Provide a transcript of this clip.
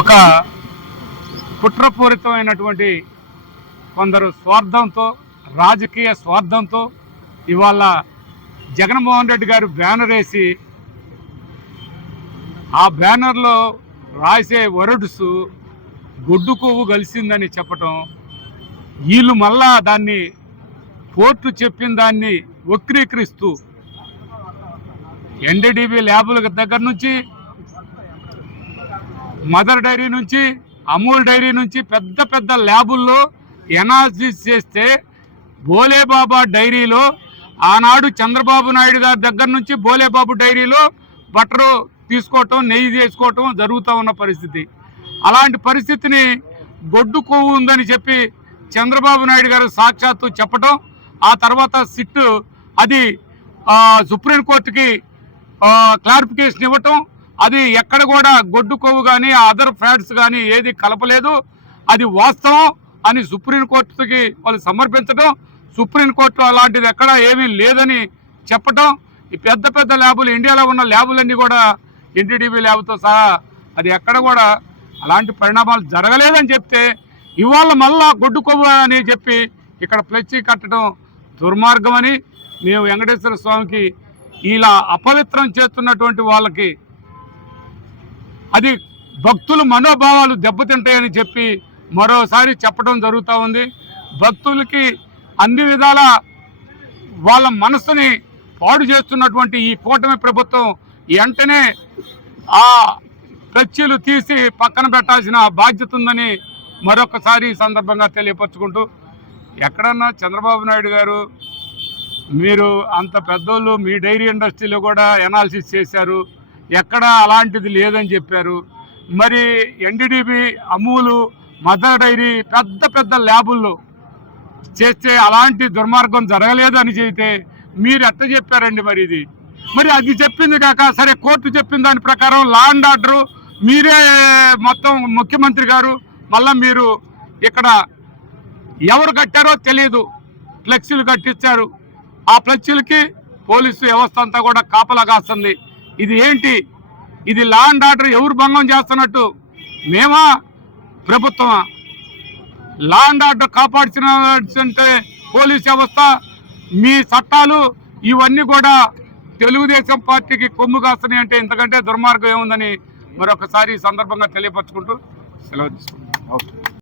ఒక కుట్రపూరితమైనటువంటి కొందరు స్వార్థంతో, రాజకీయ స్వార్థంతో ఇవాళ జగన్మోహన్ రెడ్డి గారు బ్యానర్ వేసి ఆ బ్యానర్లో రాసే వర్డ్స్ గొడ్డు కొవ్వు కలిసిందని చెప్పటం, వీళ్ళు మళ్ళా దాన్ని కోర్టు చెప్పిన దాన్ని వక్రీకరిస్తూ ఎన్డీడీబీ ల్యాబుల దగ్గర నుంచి, మదర్ డైరీ నుంచి, అమూల్ డైరీ నుంచి పెద్ద పెద్ద ల్యాబుల్లో ఎనాలిసిస్ చేస్తే బోలేబాబా డైరీలో ఆనాడు చంద్రబాబు నాయుడు గారి దగ్గర నుంచి బోలేబాబు డైరీలో బట్టరు తీసుకోవటం, నెయ్యి చేసుకోవటం జరుగుతూ ఉన్న పరిస్థితి. అలాంటి పరిస్థితిని గొడ్డు కొవ్వు ఉందని చెప్పి చంద్రబాబు నాయుడు గారు సాక్షాత్తు చెప్పటం, ఆ తర్వాత సిట్ అది సుప్రీంకోర్టుకి క్లారిఫికేషన్ ఇవ్వటం, అది ఎక్కడ కూడా గొడ్డు కొవ్వు కానీ అదర్ ఫ్యాట్స్ కానీ ఏది కలపలేదు, అది వాస్తవం అని సుప్రీంకోర్టుకి వాళ్ళు సమర్పించడం, సుప్రీంకోర్టు అలాంటిది ఎక్కడ ఏమీ లేదని చెప్పటం, ఈ పెద్ద పెద్ద ల్యాబులు ఇండియాలో ఉన్న ల్యాబులన్నీ కూడా ఎన్డీడీబీ ల్యాబ్తో సహా అది ఎక్కడ కూడా అలాంటి పరిణామాలు జరగలేదని చెప్తే ఇవాళ మళ్ళా గొడ్డు కొవ్వు అని చెప్పి ఇక్కడ ఫ్లెక్సీ కట్టడం దుర్మార్గమని మేము వెంకటేశ్వర స్వామికి ఇలా అపవిత్రం చేస్తున్నటువంటి వాళ్ళకి అది భక్తుల మనోభావాలు దెబ్బతింటాయని చెప్పి మరోసారి చెప్పడం జరుగుతూ ఉంది. భక్తులకి అన్ని విధాల వాళ్ళ మనసుని పాడు చేస్తున్నటువంటి ఈ కూటమి ప్రభుత్వం వెంటనే ఆ ఫ్లెక్సీలు తీసి పక్కన పెట్టాల్సిన బాధ్యత ఉందని మరొకసారి ఈ సందర్భంగా తెలియపరుచుకుంటూ, ఎక్కడన్నా చంద్రబాబు నాయుడు గారు మీరు అంత పెద్దోళ్ళు మీ డైరీ ఇండస్ట్రీలో కూడా ఎనాలిసిస్ చేశారు, ఎక్కడ అలాంటిది లేదని చెప్పారు. మరి ఎన్డీడీబీ, అమూలు, మదర్ డైరీ పెద్ద పెద్ద ల్యాబుల్లో చేస్తే అలాంటి దుర్మార్గం జరగలేదు అని చెబితే మీరు ఎట్ట చెప్పారండి? మరి అది చెప్పింది కాక సరే కోర్టు చెప్పిన దాని ప్రకారం లా అండ్ ఆర్డరు మీరే మొత్తం ముఖ్యమంత్రి గారు మళ్ళీ మీరు ఇక్కడ ఎవరు కట్టారో తెలియదు ఫ్లెక్సీలు కట్టించారు, ఆ ఫ్లెక్సీలకి పోలీసు వ్యవస్థ అంతా కూడా కాపలా కాస్తుంది. ఇది ఏంటి? ఇది లా అండ్ ఆర్డర్ ఎవరు భంగం చేస్తున్నట్టు? మేమా ప్రభుత్వమా? లా అండ్ ఆర్డర్ కాపాడుతున్న పోలీస్ వ్యవస్థ, మీ చట్టాలు ఇవన్నీ కూడా తెలుగుదేశం పార్టీకి కొమ్ము కాస్తున్నాయి అంటే ఇంతకంటే దుర్మార్గం ఏముందని మరొకసారి ఈ సందర్భంగా తెలియపరచుకుంటూ సెలవు తీసుకుంటాం.